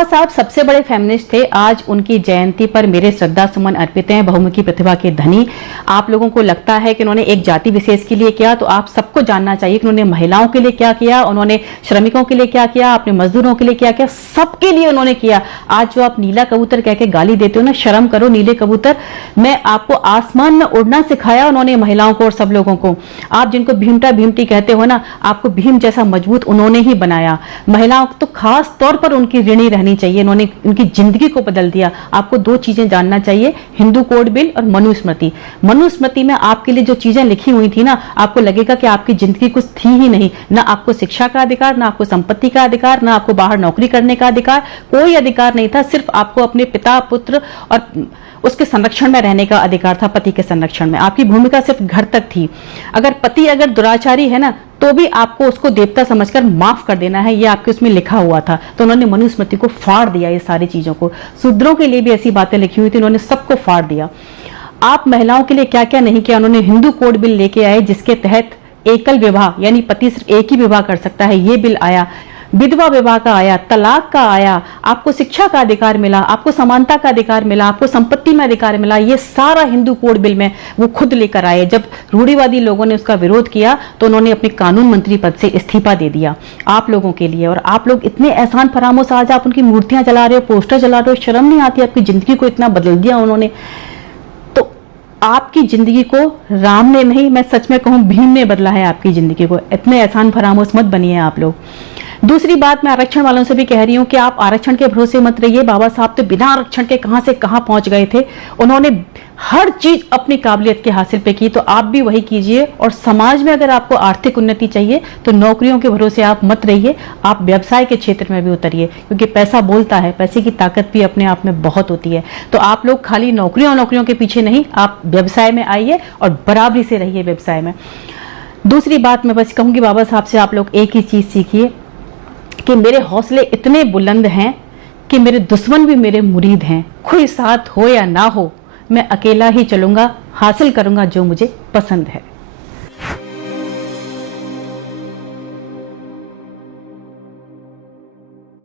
बाबा साहब सबसे बड़े फेमिनिस्ट थे। आज उनकी जयंती पर मेरे श्रद्धा सुमन अर्पित हैं। बहुमुखी प्रतिभा के धनी। आप लोगों को लगता है कि उन्होंने एक जाति विशेष के लिए किया, तो आप सबको जानना चाहिए कि उन्होंने महिलाओं के लिए क्या किया, उन्होंने श्रमिकों के लिए क्या किया, अपने मजदूरों के लिए क्या किया, सबके लिए उन्होंने किया। आज जो आप नीला कबूतर कह के गाली देते हो ना, शर्म करो नीले कबूतर। मैं आपको आसमान में उड़ना सिखाया उन्होंने महिलाओं को और सब लोगों को। आप जिनको भीमटा भीमटी कहते हो ना, आपको भीम जैसा मजबूत उन्होंने ही बनाया। महिलाओं को तो खास तौर पर उनकी ऋणी रहनी चाहिए। उन्होंने उनकी जिंदगी को बदल दिया। आपको दो चीजें जानना चाहिए, हिंदू कोड बिल और मनुस्मृति। मनुस्मृति में आपके लिए जो चीजें लिखी हुई थी ना, आपको लगेगा कि आपकी जिंदगी कुछ थी ही नहीं। ना आपको शिक्षा का अधिकार, ना आपको संपत्ति का अधिकार, ना आपको बाहर नौकरी करने का अधिकार, कोई अधिकार नहीं था। सिर्फ आपको अपने पिता पुत्र और उसके संरक्षण में रहने का अधिकार था, पति के संरक्षण में। आपकी भूमिका सिर्फ घर तक थी। अगर पति अगर दुराचारी है ना, तो भी आपको उसको देवता समझकर माफ कर देना है, ये आपके उसमें लिखा हुआ था। तो उन्होंने मनुस्मृति को फाड़ दिया, ये सारी चीजों को। शूद्रों के लिए भी ऐसी बातें लिखी हुई थी, उन्होंने सबको फाड़ दिया। आप महिलाओं के लिए क्या क्या नहीं किया। उन्होंने हिंदू कोड बिल लेके आए, जिसके तहत एकल विवाह यानी पति सिर्फ एक ही विवाह कर सकता है, ये बिल आया। विधवा विवाह का आया, तलाक का आया, आपको शिक्षा का अधिकार मिला, आपको समानता का अधिकार मिला, आपको संपत्ति में अधिकार मिला। ये सारा हिंदू कोड बिल में वो खुद लेकर आए। जब रूढ़िवादी लोगों ने उसका विरोध किया तो उन्होंने अपने कानून मंत्री पद से इस्तीफा दे दिया आप लोगों के लिए। और आप लोग इतने एहसान फरामोश, आज आप उनकी मूर्तियां जला रहे हो, पोस्टर जला रहे हो। शर्म नहीं आती? आपकी जिंदगी को इतना बदल दिया उन्होंने। तो आपकी जिंदगी को राम ने नहीं, मैं सच में कहूं भीम ने बदला है आपकी जिंदगी को। इतने एहसान फरामोश मत बनिए आप लोग। दूसरी बात, मैं आरक्षण वालों से भी कह रही हूं कि आप आरक्षण के भरोसे मत रहिए। बाबा साहब तो बिना आरक्षण के कहां से कहां पहुंच गए थे। उन्होंने हर चीज अपनी काबिलियत के हासिल पे की, तो आप भी वही कीजिए। और समाज में अगर आपको आर्थिक उन्नति चाहिए तो नौकरियों के भरोसे आप मत रहिए, आप व्यवसाय के क्षेत्र में भी उतरिए, क्योंकि पैसा बोलता है, पैसे की ताकत भी अपने आप में बहुत होती है। तो आप लोग खाली नौकरियों के पीछे नहीं, आप व्यवसाय में आइए और बराबरी से रहिए व्यवसाय में। दूसरी बात मैं बस कहूंगी, बाबा साहब से आप लोग एक ही चीज सीखिए कि मेरे हौसले इतने बुलंद हैं कि मेरे दुश्मन भी मेरे मुरीद हैं। कोई साथ हो या ना हो, मैं अकेला ही चलूंगा, हासिल करूंगा जो मुझे पसंद है।